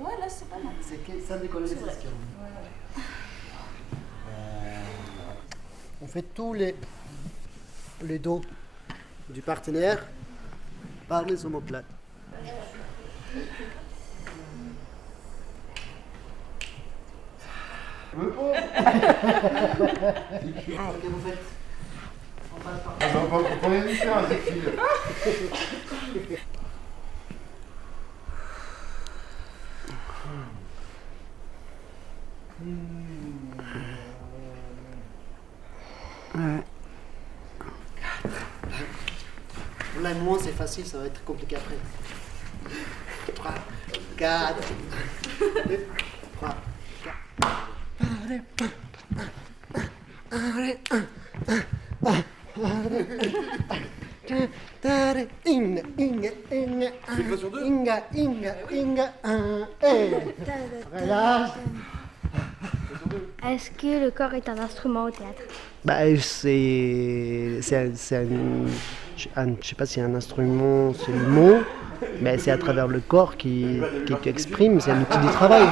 Ouais, là c'est pas mal. C'est ça décolonisation. On fait tous les dos du partenaire par les omoplates. Qu'est-ce que vous faites? On passe par On peut éviter un défi. Ouais. Là, moins c'est facile, ça va être compliqué après. 3, 4, 3, 4. Est-ce que le corps est un instrument au théâtre? C'est je sais pas si un instrument, c'est le mot, mais c'est à travers le corps qui exprime, c'est un outil de travail.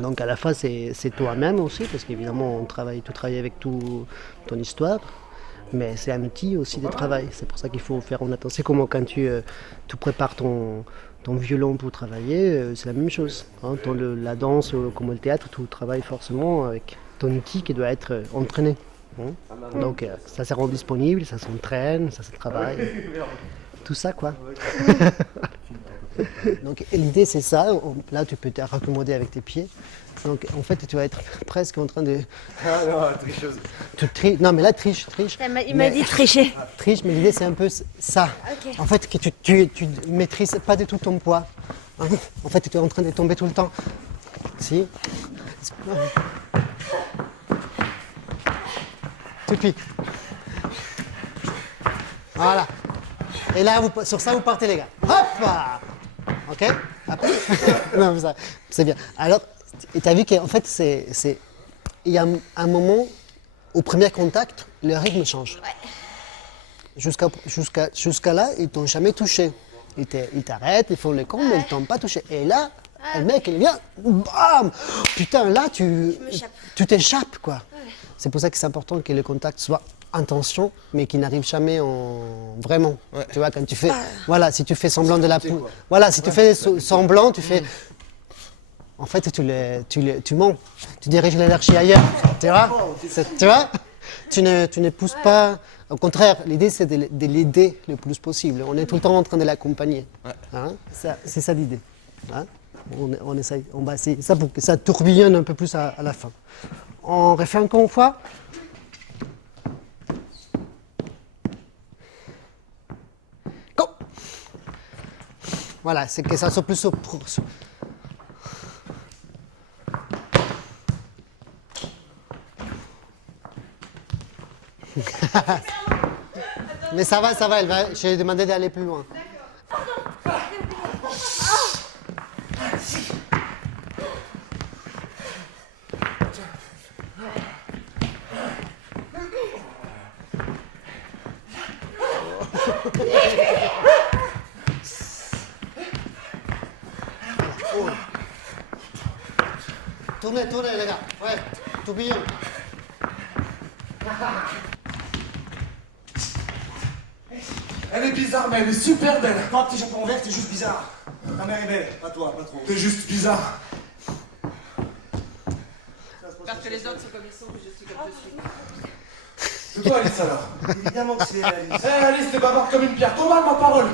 Donc à la fois c'est toi-même aussi, parce qu'évidemment tu travailles avec ton histoire, mais c'est un outil aussi de travail. C'est pour ça qu'il faut faire en attention. C'est comme quand tu prépares ton violon pour travailler, c'est la même chose. Hein. La danse, comme le théâtre, tu travailles forcément avec ton outil qui doit être entraîné. Hein. Donc ça se rend disponible, ça s'entraîne, ça se travaille. Tout ça quoi. Donc l'idée c'est ça. Là tu peux te raccommoder avec tes pieds. Donc en fait tu vas être presque en train de... Ah non, tricheuse. Non mais là triche. Il m'a dit tricher. Triche, mais l'idée c'est un peu ça. Okay. En fait que tu maîtrises pas du tout ton poids. Hein. En fait tu es en train de tomber tout le temps. Si. Tout de suite. Voilà. Et là, sur ça, vous partez, les gars. Hop! Ok? Après. Non, c'est bien. Alors, tu as vu qu'en fait, il y a un moment, au premier contact, le rythme change. Ouais. Jusqu'à là, ils t'ont jamais touché. Ils t'arrêtent, ils font le con, mais ils t'ont pas touché. Et là, le mec, il vient, bam! Putain, là, tu t'échappes, quoi. Ouais. C'est pour ça que c'est important que le contact soit en tension, mais qui n'arrive jamais vraiment. Ouais. Tu vois, quand tu fais, voilà, si tu fais semblant de la voilà, si tu fais semblant, tu fais, en fait, tu mens, tu diriges l'énergie ailleurs, tu vois, tu ne pousses pas. Au contraire, l'idée c'est de l'aider le plus possible. On est tout le temps en train de l'accompagner. Ouais. Hein, c'est ça l'idée. Hein, on va essayer ça pour que ça tourbillonne un peu plus à la fin. On refait encore une fois. Go. Voilà, c'est que ça soit plus Mais ça va, je vais demander d'aller plus loin. Tournez les gars, ouais, tourbillon. Elle est bizarre, mais elle est super belle. Toi, petit chaperon vert, t'es juste bizarre. Ta mère est belle, pas toi, pas trop. T'es juste bizarre. Parce que les autres sont comme ils sont, mais je suis comme je suis. C'est toi, Alice, alors. Évidemment que c'est Alice. Hé, Alice, t'es bavard comme une pierre. Tombe ma parole.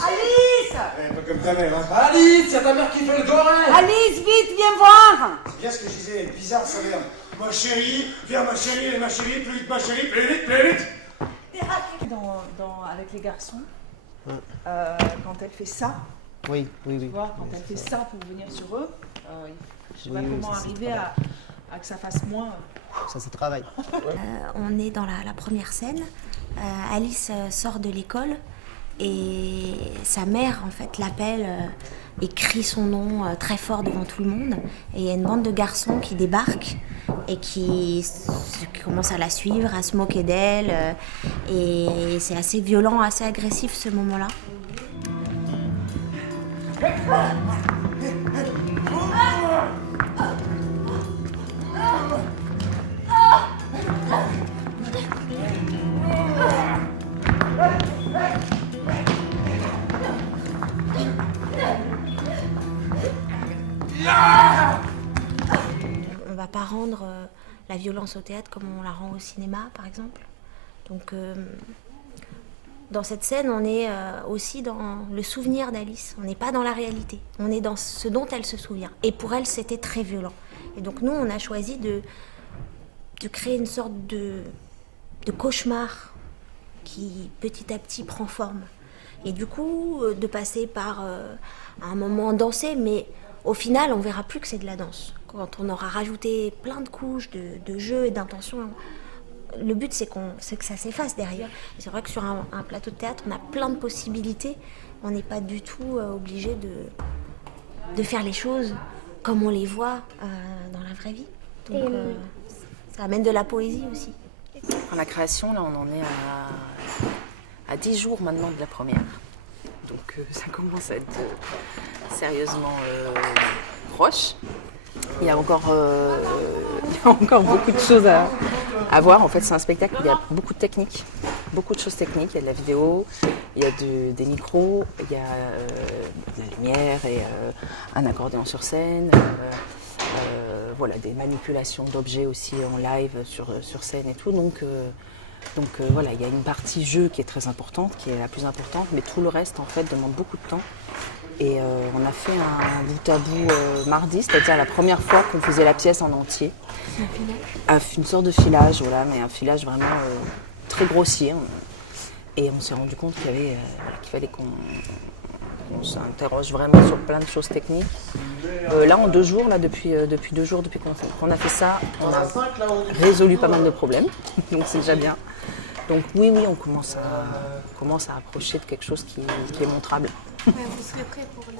Alice! Pas comme ta mère, hein. Alice, y'a ta mère qui fait le doré. Alice, vite, viens voir! C'est bien ce que je disais, elle est bizarre, sa mère. Ma chérie, viens ma chérie, plus vite ma chérie, plus vite. Avec les garçons, quand elle fait ça, Oui. tu vois, quand elle fait ça pour venir sur eux, je sais pas comment arriver à que ça fasse moins. Ça se travaille. On est dans la première scène. Alice sort de l'école et sa mère en fait l'appelle et crie son nom très fort devant tout le monde. Et il y a une bande de garçons qui débarquent et qui commencent à la suivre, à se moquer d'elle. Et c'est assez violent, assez agressif ce moment-là. On va pas rendre la violence au théâtre comme on la rend au cinéma, par exemple. Donc, dans cette scène, on est aussi dans le souvenir d'Alice. On n'est pas dans la réalité. On est dans ce dont elle se souvient. Et pour elle, c'était très violent. Et donc, nous, on a choisi de créer une sorte de cauchemar qui, petit à petit, prend forme. Et du coup, de passer par un moment dansé, mais au final, on verra plus que c'est de la danse. Quand on aura rajouté plein de couches de jeu et d'intention, le but, c'est que ça s'efface derrière. Et c'est vrai que sur un plateau de théâtre, on a plein de possibilités. On n'est pas du tout obligé de faire les choses comme on les voit dans la vraie vie. Donc, ça amène de la poésie aussi. Dans la création, là, on en est à 10 jours maintenant de la première. Donc ça commence à être sérieusement proche. Il y a encore beaucoup de choses à voir. En fait, c'est un spectacle où il y a beaucoup de techniques, beaucoup de choses techniques. Il y a de la vidéo, il y a des micros, il y a de la lumière et un accordéon sur scène. Voilà, des manipulations d'objets aussi en live sur scène et tout. Donc voilà, il y a une partie jeu qui est très importante, qui est la plus importante, mais tout le reste en fait demande beaucoup de temps. Et on a fait un bout à bout mardi, c'est-à-dire la première fois qu'on faisait la pièce en entier. Une sorte de filage, voilà, mais un filage vraiment très grossier. Et on s'est rendu compte qu'il fallait qu'on s'interroge vraiment sur plein de choses techniques. Là, en 2 jours, depuis 2 jours, depuis qu'on a fait ça, on a résolu pas mal de problèmes. Donc c'est déjà bien. Donc oui, on commence à approcher de quelque chose qui est montrable. Vous serez prêt pour le...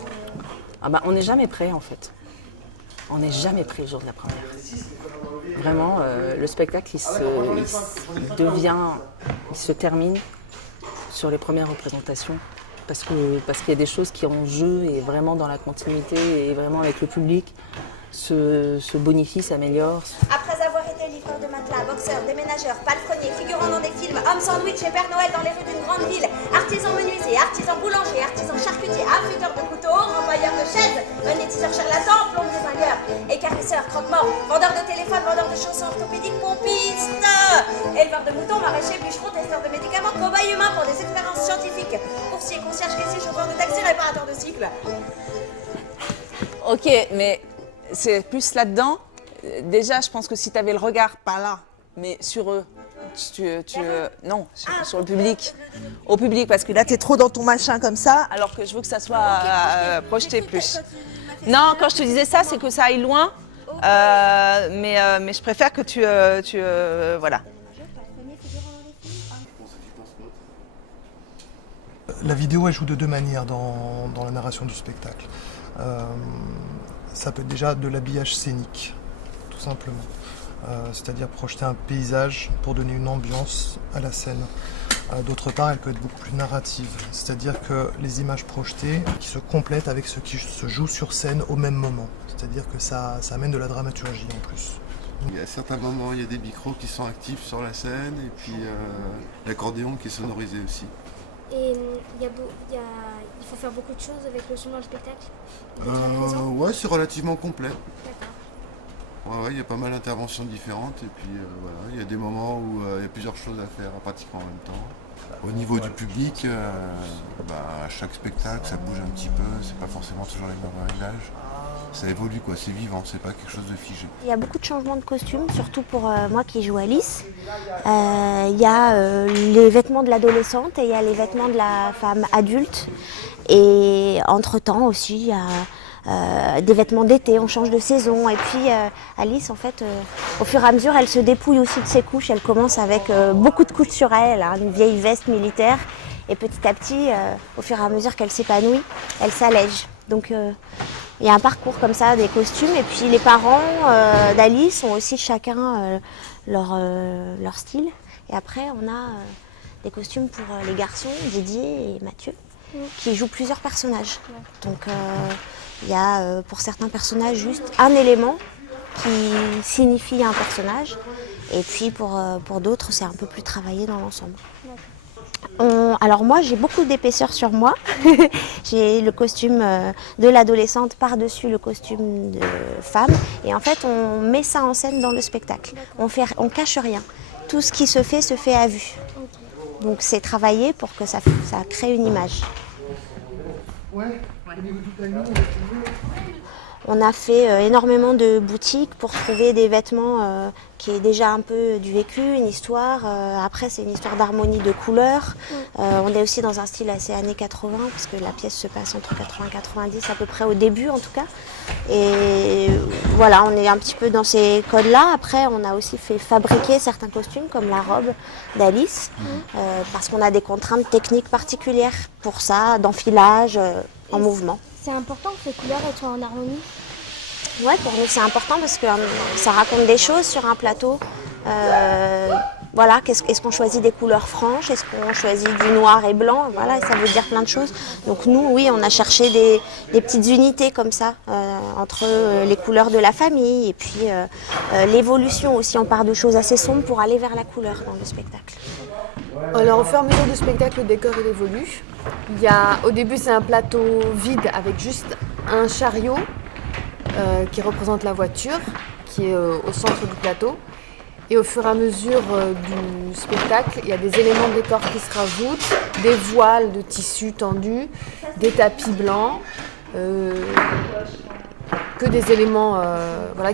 Ah bah, on n'est jamais prêt en fait. On n'est jamais prêt le jour de la première. Vraiment, le spectacle, il se termine sur les premières représentations. Parce qu'il y a des choses qui en jeu et vraiment dans la continuité et vraiment avec le public se bonifient, s'améliorent. Après avoir été livreur de matelas, boxeur, déménageur, palefrenier, figurant dans des films, homme sandwich et Père Noël dans les rues d'une grande ville, artisan menuisier, artisan boulanger, artisan charcutier, affûteur de couteaux, renvoyeur de chaises, magnétiseur charlatan, plomb désingueur, écarisseur, croque-mort, vendeur de téléphone, vendeur de chaussons orthopédiques, pompiste, éleveur de moutons, maraîcher, bûcheron, testeur de médicaments, cobaye humain pour des expériences scientifiques, coursier, concierge, caissier, chauffeur de taxi, réparateur de cycle. Ok, mais c'est plus là-dedans. Déjà, je pense que si tu avais le regard, pas là, mais sur eux, non, sur le public, au public, parce que là, tu es trop dans ton machin comme ça, alors que je veux que ça soit projeté plus. Non, quand je te disais ça, c'est que ça aille loin, mais je préfère que tu voilà. La vidéo, elle joue de 2 manières dans la narration du spectacle. Ça peut être déjà de l'habillage scénique, tout simplement. C'est-à-dire projeter un paysage pour donner une ambiance à la scène. D'autre part, elle peut être beaucoup plus narrative, c'est-à-dire que les images projetées qui se complètent avec ce qui se joue sur scène au même moment. C'est-à-dire que ça amène de la dramaturgie en plus. Il y a certains moments, il y a des micros qui sont actifs sur la scène et puis l'accordéon qui est sonorisé aussi. Et il faut faire beaucoup de choses avec le son dans le spectacle. Ouais, c'est relativement complet. D'accord. Ouais, il y a pas mal d'interventions différentes et puis voilà, il y a des moments où il y a plusieurs choses à faire pratiquement en même temps. Au niveau du public, à chaque spectacle, ça bouge un petit peu, c'est pas forcément toujours les mêmes réglages. Ça évolue quoi, c'est vivant, c'est pas quelque chose de figé. Il y a beaucoup de changements de costumes, surtout pour moi qui joue Alice. Il y a les vêtements de l'adolescente et il y a les vêtements de la femme adulte. Et entre-temps aussi, il y a des vêtements d'été, on change de saison. Et puis Alice, en fait, au fur et à mesure, elle se dépouille aussi de ses couches. Elle commence avec beaucoup de couches sur elle, hein, une vieille veste militaire. Et petit à petit, au fur et à mesure qu'elle s'épanouit, elle s'allège. Donc il y a un parcours comme ça des costumes. Et puis les parents d'Alice ont aussi chacun leur style. Et après, on a des costumes pour les garçons, Didier et Mathieu. qui joue plusieurs personnages. Donc il y a pour certains personnages juste un élément qui signifie un personnage, et puis pour d'autres c'est un peu plus travaillé dans l'ensemble. Alors moi j'ai beaucoup d'épaisseur sur moi, j'ai le costume de l'adolescente par-dessus le costume de femme, et en fait on met ça en scène dans le spectacle, on cache rien, tout ce qui se fait à vue. Donc c'est travaillé pour que ça crée une image. On a fait énormément de boutiques pour trouver des vêtements qui est déjà un peu du vécu, une histoire. Après, c'est une histoire d'harmonie de couleurs. On est aussi dans un style assez années 80, parce que la pièce se passe entre 80 et 90, à peu près au début en tout cas. Et voilà, on est un petit peu dans ces codes-là. Après, on a aussi fait fabriquer certains costumes, comme la robe d'Alice, parce qu'on a des contraintes techniques particulières pour ça, d'enfilage, en mouvement. C'est important que les couleurs soient en harmonie? Ouais, pour nous c'est important parce que ça raconte des choses sur un plateau. Voilà, est-ce qu'on choisit des couleurs franches? Est-ce qu'on choisit du noir et blanc? Voilà, ça veut dire plein de choses. Donc nous, oui, on a cherché des petites unités comme ça, entre les couleurs de la famille et puis l'évolution aussi. On part de choses assez sombres pour aller vers la couleur dans le spectacle. Alors au fur et à mesure du spectacle, le décor il évolue. Au début c'est un plateau vide avec juste un chariot qui représente la voiture, qui est au centre du plateau. Et au fur et à mesure du spectacle, il y a des éléments de décor qui se rajoutent, des voiles de tissu tendus, des tapis blancs, que des éléments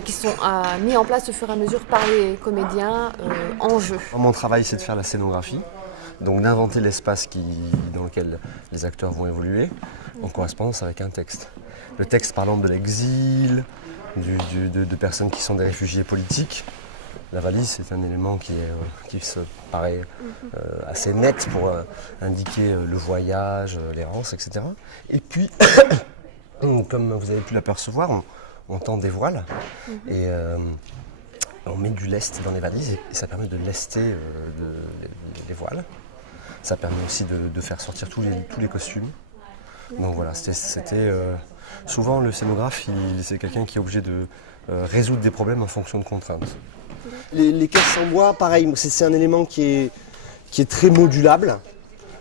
qui sont mis en place au fur et à mesure par les comédiens en jeu. Mon travail, c'est de faire la scénographie, donc d'inventer l'espace dans lequel les acteurs vont évoluer en correspondance avec un texte. Le texte parlant de l'exil, de personnes qui sont des réfugiés politiques. La valise, c'est un élément qui se paraît assez net pour indiquer le voyage, l'errance, etc. Et puis, comme vous avez pu l'apercevoir, on tend des voiles et on met du lest dans les valises et ça permet de lester les voiles. Ça permet aussi de faire sortir tous les costumes. Donc voilà, c'était souvent le scénographe, c'est quelqu'un qui est obligé de résoudre des problèmes en fonction de contraintes. Les caisses en bois, pareil, c'est un élément qui est très modulable.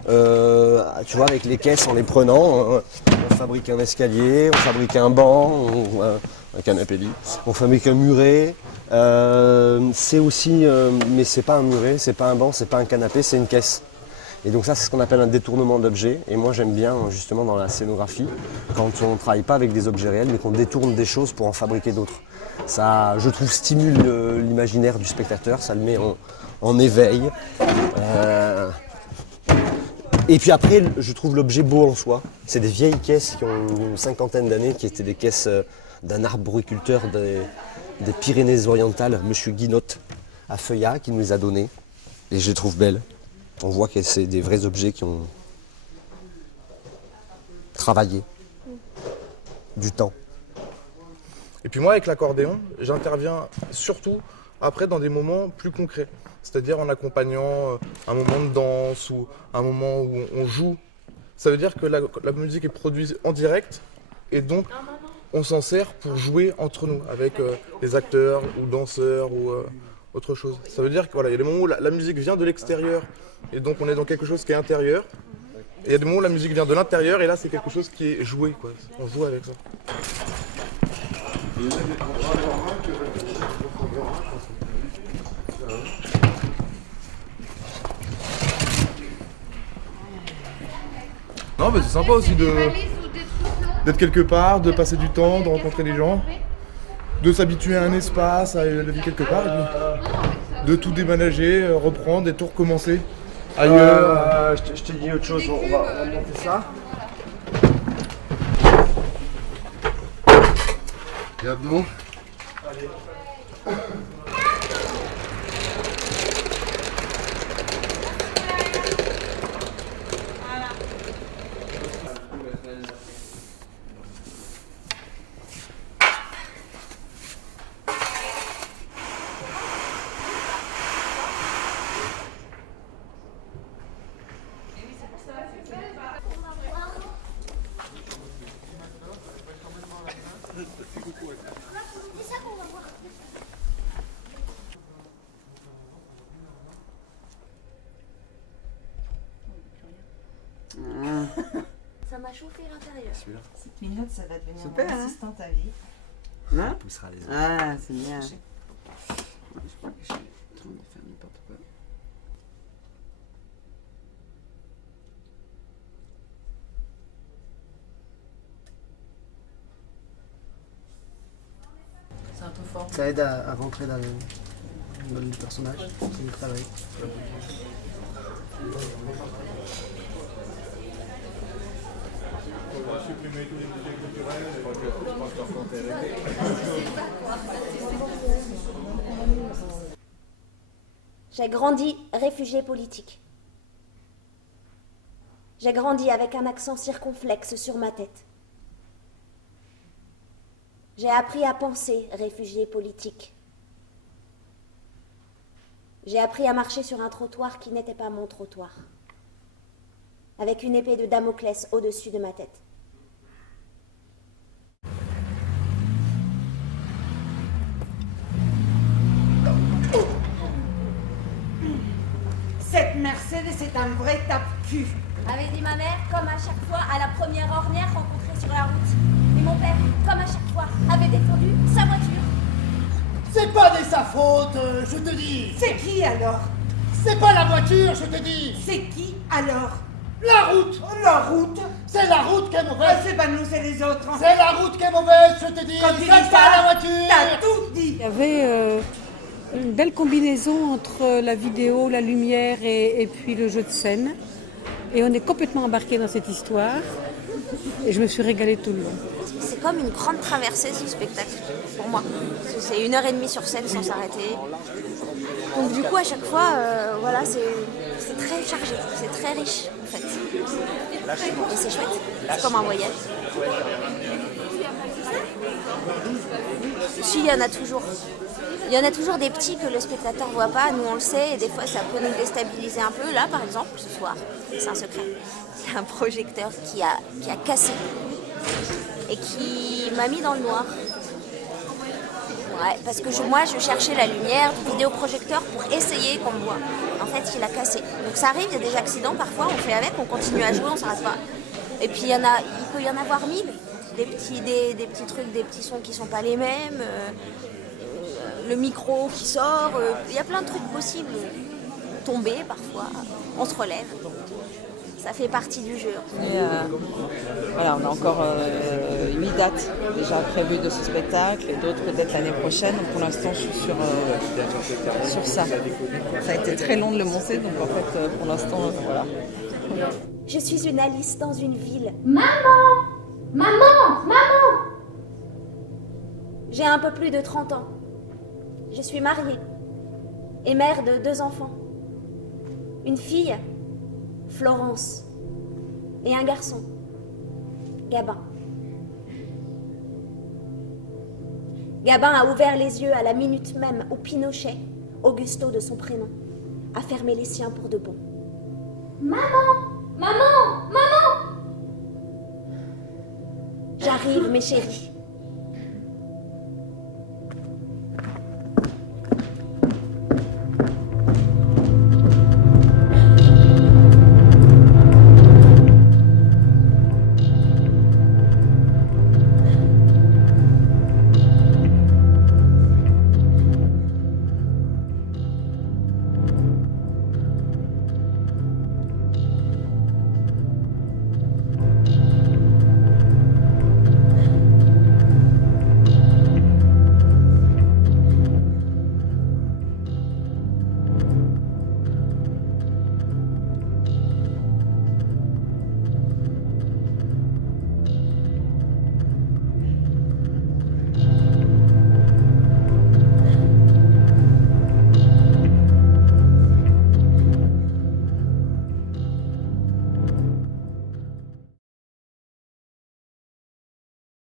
Tu vois, avec les caisses, en les prenant, on fabrique un escalier, on fabrique un banc, un canapé lit, on fabrique un muret. C'est aussi, mais c'est pas un muret, c'est pas un banc, c'est pas un canapé, c'est une caisse. Et donc ça, c'est ce qu'on appelle un détournement d'objets. Et moi, j'aime bien, justement, dans la scénographie, quand on ne travaille pas avec des objets réels, mais qu'on détourne des choses pour en fabriquer d'autres. Ça, je trouve, stimule l'imaginaire du spectateur, ça le met en éveil. Et puis après, je trouve l'objet beau en soi. C'est des vieilles caisses qui ont une cinquantaine d'années, qui étaient des caisses d'un arboriculteur des Pyrénées-Orientales, M. Guinotte, à Feuillat, qui nous les a données. Et je les trouve belles. On voit que c'est des vrais objets qui ont travaillé du temps. Et puis moi, avec l'accordéon, j'interviens surtout après dans des moments plus concrets. C'est-à-dire en accompagnant un moment de danse ou un moment où on joue. Ça veut dire que la musique est produite en direct et donc on s'en sert pour jouer entre nous avec les acteurs ou danseurs ou autre chose. Ça veut dire qu'il y a des moments où la musique vient de l'extérieur et donc on est dans quelque chose qui est intérieur. Et il y a des moments où la musique vient de l'intérieur et là c'est quelque chose qui est joué, quoi. On joue avec ça. Non, mais c'est sympa aussi d'être quelque part, de passer du temps, de rencontrer des gens, de s'habituer à un espace, à la vie quelque part, et puis de tout déménager, reprendre et tout recommencer ailleurs. Je t'ai dit autre chose, on va monter ça. Regarde-nous. ça qu'on va voir. Ça m'a chauffé l'intérieur. Cette minute, ça va devenir Super, mon hein. assistante à vie. Non On poussera les autres. Ah, c'est bien. Je crois que j'ai en train de faire n'importe quoi. C'est un peu fort. Ça aide à rentrer dans le personnage, c'est le travail. On va supprimer tous les musées culturels, je pense leur compte est réglé. J'ai grandi réfugié politique. J'ai grandi avec un accent circonflexe sur ma tête. J'ai appris à penser réfugié politique. J'ai appris à marcher sur un trottoir qui n'était pas mon trottoir, avec une épée de Damoclès au-dessus de ma tête. Cette Mercedes est un vrai tape-cul. Avait dit ma mère, comme à chaque fois, à la première ornière rencontrée sur la route. Et mon père, comme à chaque fois, avait défendu sa voiture. C'est pas de sa faute, je te dis. C'est qui alors? C'est pas la voiture, je te dis. C'est qui alors? La route. La route? C'est la route qui est mauvaise. C'est pas nous, c'est les autres. C'est la route qui est mauvaise, je te dis. Quand tu C'est dis pas ça, la voiture. t'as tout dit. Il y avait une belle combinaison entre la vidéo, la lumière et puis le jeu de scène. Et on est complètement embarqué dans cette histoire. Et je me suis régalée tout le long. C'est comme une grande traversée ce spectacle, pour moi. Parce que c'est 1h30 sur scène sans s'arrêter. Donc du coup, à chaque fois, voilà, c'est très chargé, c'est très riche en fait. Et c'est chouette, c'est comme un voyage. Si, il y en a toujours. Il y en a toujours des petits que le spectateur ne voit pas, nous on le sait, et des fois ça peut nous déstabiliser un peu. Là, par exemple, ce soir, c'est un secret. Il y a un projecteur qui a cassé et qui m'a mis dans le noir. Ouais, parce que moi je cherchais la lumière du vidéoprojecteur pour essayer qu'on me voit. En fait, il a cassé. Donc ça arrive, il y a des accidents parfois, on fait avec, on continue à jouer, on s'arrête pas. Et puis il peut y en avoir 1000, des petits trucs, des petits sons qui sont pas les mêmes, le micro qui sort, il y a plein de trucs possibles. Tomber parfois, on se relève. Ça fait partie du jeu. Et voilà, on a encore 8 dates déjà prévues de ce spectacle et d'autres peut-être l'année prochaine. Donc pour l'instant, je suis sur ça. Ça a été très long de le monter, donc en fait, pour l'instant, voilà. Je suis une Alice dans une ville. Maman! Maman! Maman! J'ai un peu plus de 30 ans. Je suis mariée et mère de 2 enfants. Une fille, Florence, et un garçon, Gabin. Gabin a ouvert les yeux à la minute même où Pinochet, Augusto de son prénom, a fermé les siens pour de bon. Maman! Maman! Maman! J'arrive, mes chéris.